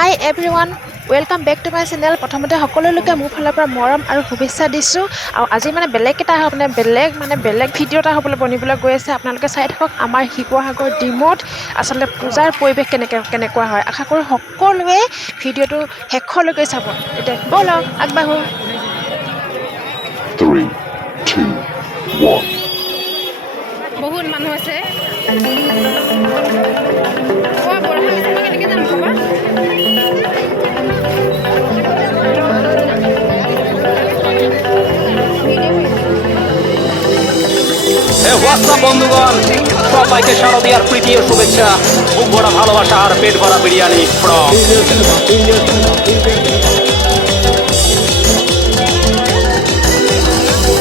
High everyone, welcome back to my channel. প্ৰথমতে সকলোলৈকে মোৰ ফালৰ পৰা মৰম আৰু শুভেচ্ছা দিছোঁ। আৰু আজি বেলেগ এটা বেলেগ ভিডিঅ' এটা হ'বলৈ বনিবলৈ গৈ আছে। আপোনালোকে চাই থাকক আমাৰ শিৱসাগৰ ডিমৌত আচলতে পূজাৰ পৰিৱেশ কেনেকুৱা হয়। আশা কৰোঁ সকলোৱে ভিডিঅ'টো শেষলৈকে চাব। তেতিয়া ব'লক আগবাঢ়ো। 3, 2, 1. বহুত মানুহ আছে। বৰষুণ দিছে, মই কেনেকৈ যাম ক'বা? হোয়াটসঅ্যাপ বন্ধুগণ, সবাইকে শারদীয়ার প্রীতি ও শুভেচ্ছা। বুক ভরা ভালোবাসা আর পেট ভরা বিরিয়ানি ফ্রম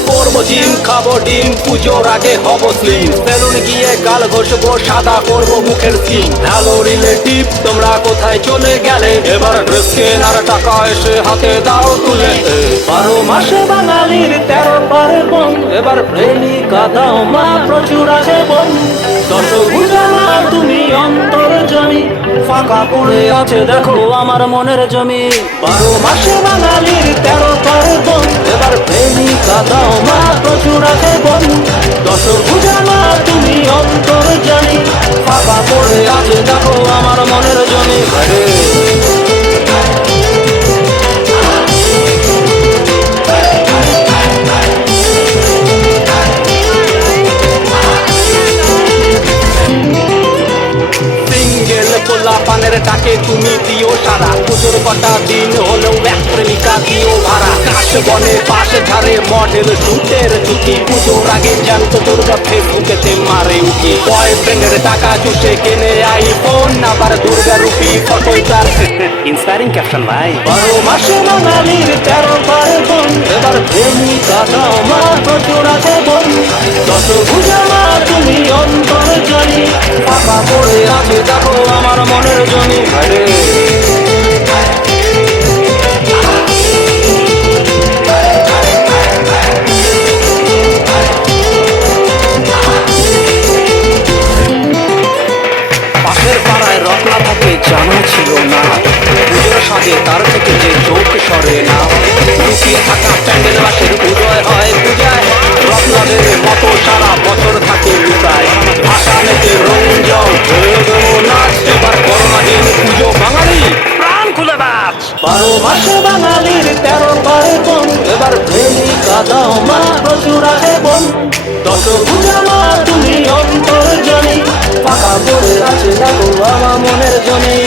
করবো জিম, খাবো ডিম, পুজোর আগে হব স্লিম। সেলুন গিয়ে গাল ঘষবো, সাদা করবো মুখের স্কিন। হ্যালো রিলেটিভ, তোমরা কোথায় চলে গেলে? এবার ড্রেস কেনার টাকা এসে হাতে দাও তুলে। 12 মাসে বাঙালির 13 পার্বণ, এবার প্রেমিকা দাও মা, প্রচুর আছে বোন। দশভুজা মা তুমি অন্তর্যামী, ফাঁকা পড়ে আছে দেখো আমার মনের জমি। 12 মাসে বাঙালির 13 পার্বণ, এবার প্রেমিকা দাও মা, প্রচুর আছে বোন। দশভুজা মা তুমি অন্তর্যামী, ফাঁকা পড়ে আছে দেখো আমার মনের জমি। পানের ডাকে তুমি দিও সারা, পুজোর কটা দিন হলেও এক প্রেমিকা দিও ভাড়া। কাশ বনে পাশে ঝাড়ে মডেল শুটের জুটি, পুজোর আগে জ্যান্ত দুর্গা ফেসবুকেতে মারে উঠি। বয়ফ্রেন্ডের টাকা চুষে কেনে আইফোন, আবার দুর্গা রূপী ফটোই তার ইন্সপায়ারিং ক্যাপশন ভাই। 12 মাসে বাঙালির 13 পার্বণ, এবার প্রেমিকা দাও মা, প্রচুর আছে বোন। দশভুজা মা তুমি অন্তর্যামী, ফাঁকা পড়ে আছে দেখো আমার মনের জমি। আরে পাশের পাড়ায় রত্না থাকে জানা ছিল না, পুজোর সাথে তার থেকে যে চোখ সরে না। লুকিয়ে থাকা প্যান্ডেল বাসের উদয় হয় পূজায়, রত্নাদের মতো সারা বছর থাকে লুকায়। ভাষা নেতে রং জল নাচ, এবার করোনাহীন পুজো বাঙালি প্রাণ খুলে বাঁচ। 12 মাসে বাঙালির 13 পার্বণ, এবার প্রেমিকা দাও মা, প্রচুর আছে বোন। দশভুজা মা তুমি অন্তর্যামী, ফাঁকা পড়ে আছে দেখো আমার মনের জমি।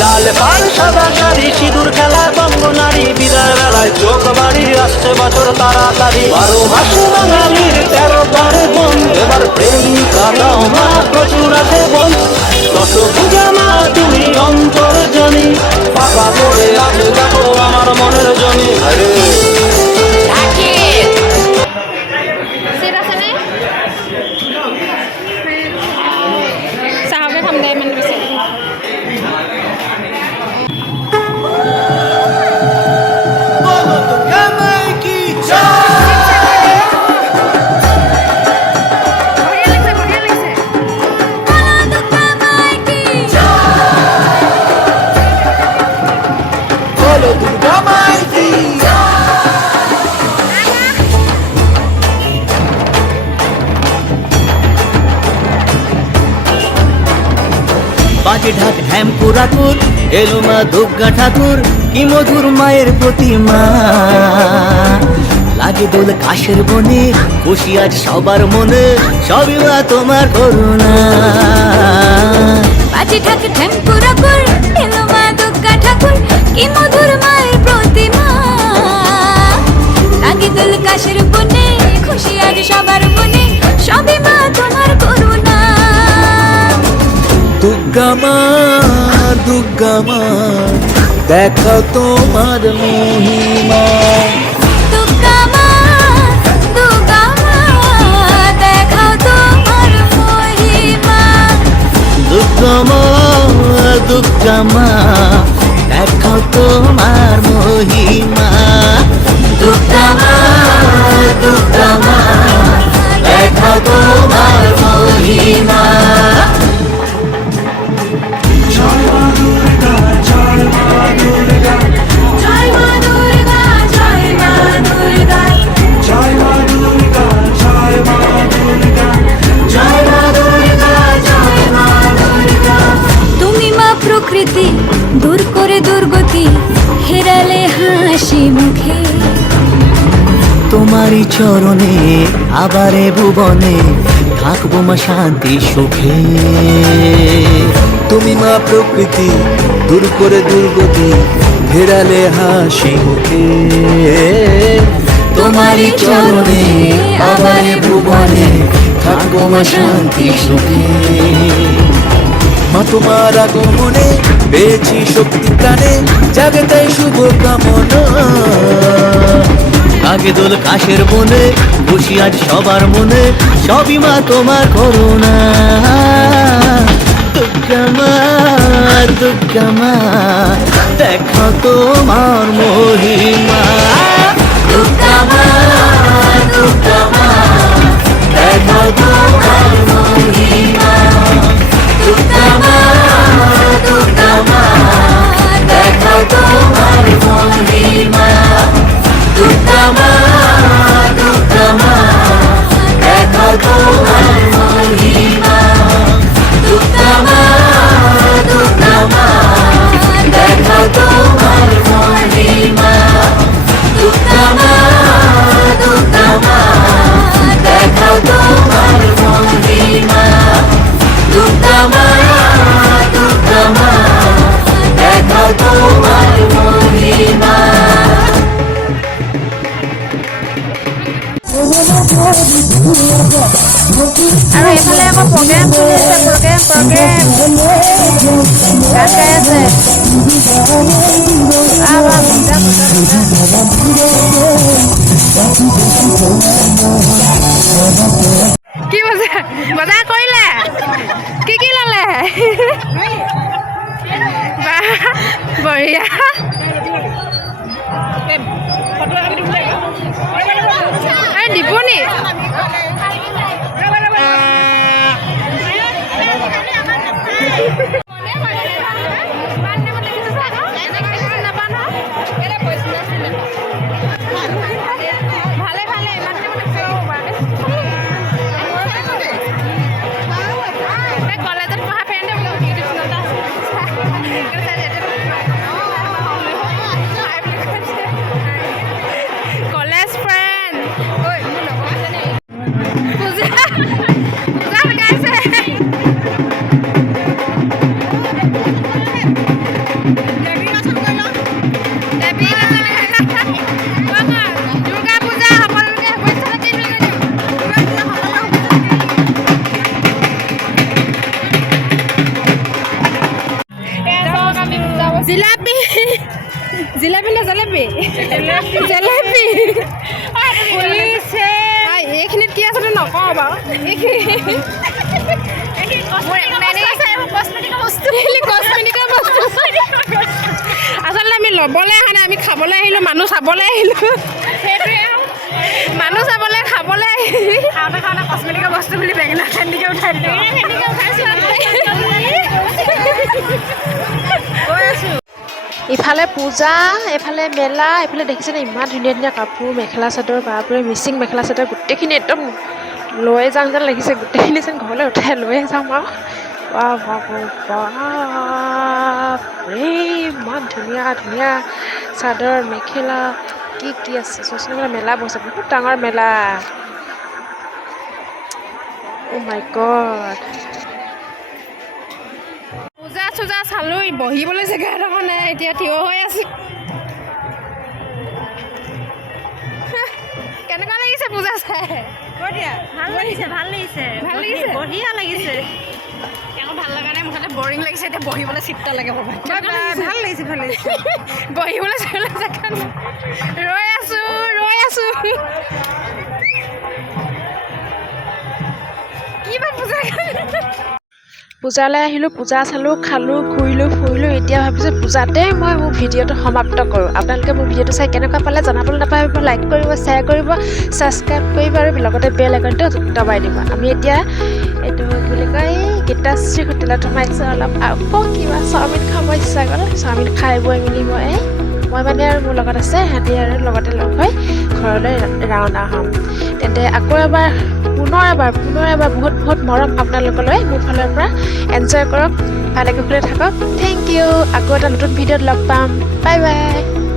লাল পাড় সাদা শাড়ি, সিঁদুর খেলা বঙ্গ নারী, বিদায় বেলায় চোখ বাড়ি আসছে বছর তাড়াতাড়ি। 12 মাসে বাঙালির 13 পার্বণ, এবার প্রেমিকা দাও মা, প্রচুর আছে বোন। দশভুজা মা তুমি অন্তর্যামী, ফাঁকা পড়ে আছে দেখো আমার মনের জমি। আরে চাহকে খাম দে ইমান বেছি। বাজে ঢাক ঢ্যাম পুরাকুর, এলো মা দুর্গা ঠাকুর, কি মধুর মায়ের প্রতিমা। লাগে দোল কাশের বনে, খুশি আজ সবার মনে, সবই মা তোমার করুণা। বাজে ঢাক ঢ্যাম পুরাকুর, এলো মা দুর্গা ঠাকুর, কি মধুর মায়ের প্রতিমা। লাগে দোল কাশের বনে, খুশি আজ সবার মনে, সবই মা তোমার করুণা। দুর্গা মা, দুর্গা মা, দেখো তোমার মহিমা। দুর্গা মা, দুর্গা মা, দেখাও তোমার মহিমা। দুর্গা মা, দুর্গা মা, দেখো তোমার মহিমা। দুর্গা মা, দুর্গা মা, দেখো তোমার মহিমা। জয় মা দুর্গা, জয় মা। দূর করে দুর্গতি হেরালে হাসি মুখে তোমারই চরণে আবারে ভুবনে থাকবো মা শান্তি সুখে তুমি মা প্রকৃতি দূর করে দুর্গতি ফেরালে হাসি মুখে তোমারই চরণে আবারে ভুবনে থাকবো মা শান্তি সুখে মা তোমার আগমনে পেয়েছি শক্তি প্রাণে জাগে তাই শুভ কামনা আগে দোল কাশের বনে খুশি আজ সবার মনে সবই মা তোমার করুণা দুর্গা মা দেখো তোমার মহিমা দুর্গা মা দেখো তোমার মহিমা দুর্গা মা দেখো তোমার মহিমা দুর্গা মা দেখো তোমার মহিমা দুর্গা মা দেখো তোমার মহিমা দুর্গা মা দেখো তোমার মহিমা দুর্গা মা দেখো তোমার মহিমা আৰু এইফালে আকৌ প্ৰগ্ৰেম চলি আছে প্ৰগ্ৰেম গান গাই আছে কি বজাৰ কৰিলে কি ল'লে বঢ়িয়া দিব নি কলেজত পঢ়া ফ্ৰেণ্ডে কলেজ ফ্ৰেণ্ড পূজা গাইছে দুৰ্গা পূজা সকলোকে জিলাপি জিলাপি না জেলেপি জেলেপি পুলিছে এইখিনিত কি আছে নকওঁ বাৰু আচলতে আমি ল'বলৈ অহা নাই আমি খাবলৈ আহিলোঁ মানুহ চাবলৈ আহিলোঁ সেইটোৱে মানুহ চাবলৈ খাবলৈ খাওঁতে খাওঁতে কচমেটিকৰ বস্তু বুলি বেঙেনা ফেণ্ডিকে উঠাই দিলোঁ গৈ আছোঁ ইফালে পূজা এফালে মেলা এইফালে দেখিছেনে ইমান ধুনীয়া ধুনীয়া কাপোৰ মেখেলা চাদৰ বাপৰে মিচিং মেখেলা চাদৰ গোটেইখিনি একদম লৈ যাওঁ যেন লাগিছে গোটেইখিনি যেন ঘৰলৈ উঠাই লৈ যাম আৰু বাপৰে ইমান ধুনীয়া ধুনীয়া চাদৰ মেখেলা কি আছে চোৱাচোন মেলা বহিছে বহুত ডাঙৰ মেলা অ' মাই গড পূজা চূজা চালোঁ বহিবলৈ জেগা এডোখৰ নাই এতিয়া থিয় হৈ আছোঁ কেনেকুৱা লাগিছে পূজা চাই ভাল লাগিছে বঢ়িয়া লাগিছে তেওঁ ভাল লগা নাই মুঠতে বৰিং লাগিছে এতিয়া বহিবলৈ চিট লাগে ভাল লাগিছে বহিবলৈ জেগা ৰৈ আছোঁ কি বা পূজা পূজালৈ আহিলোঁ পূজা চালোঁ খালোঁ ঘূৰিলোঁ ফুৰিলোঁ এতিয়া ভাবিছোঁ পূজাতে মই মোৰ ভিডিঅ'টো সমাপ্ত কৰোঁ আপোনালোকে মোৰ ভিডিঅ'টো চাই কেনেকুৱা পালে জনাবলৈ নাপাহৰিব লাইক কৰিব শ্বেয়াৰ কৰিব ছাবস্ক্ৰাইব কৰিব আৰু লগতে বেল আইকনটো দবাই দিব আমি এতিয়া এইটো কি বুলি কয় গীতাশ্ৰী হোটেলত সোমাইছোঁ অলপ আকৌ কিবা চাওমিন খাব ইচ্ছা গ'ল চাওমিন খাই বৈ মেলি মই মানে আৰু মোৰ লগত আছে সিহঁতি আৰু লগতে লগ হৈ ঘৰলৈ ৰাওনা হ'ম। তেন্তে আকৌ এবাৰ পুনৰ এবাৰ বহুত বহুত মৰম আপোনালোকলৈ মোৰ ফালৰ পৰা। এনজয় কৰক, ভালে কুশলে থাকক। Thank you. আকৌ এটা নতুন ভিডিঅ'ত লগ পাম। Bye bye.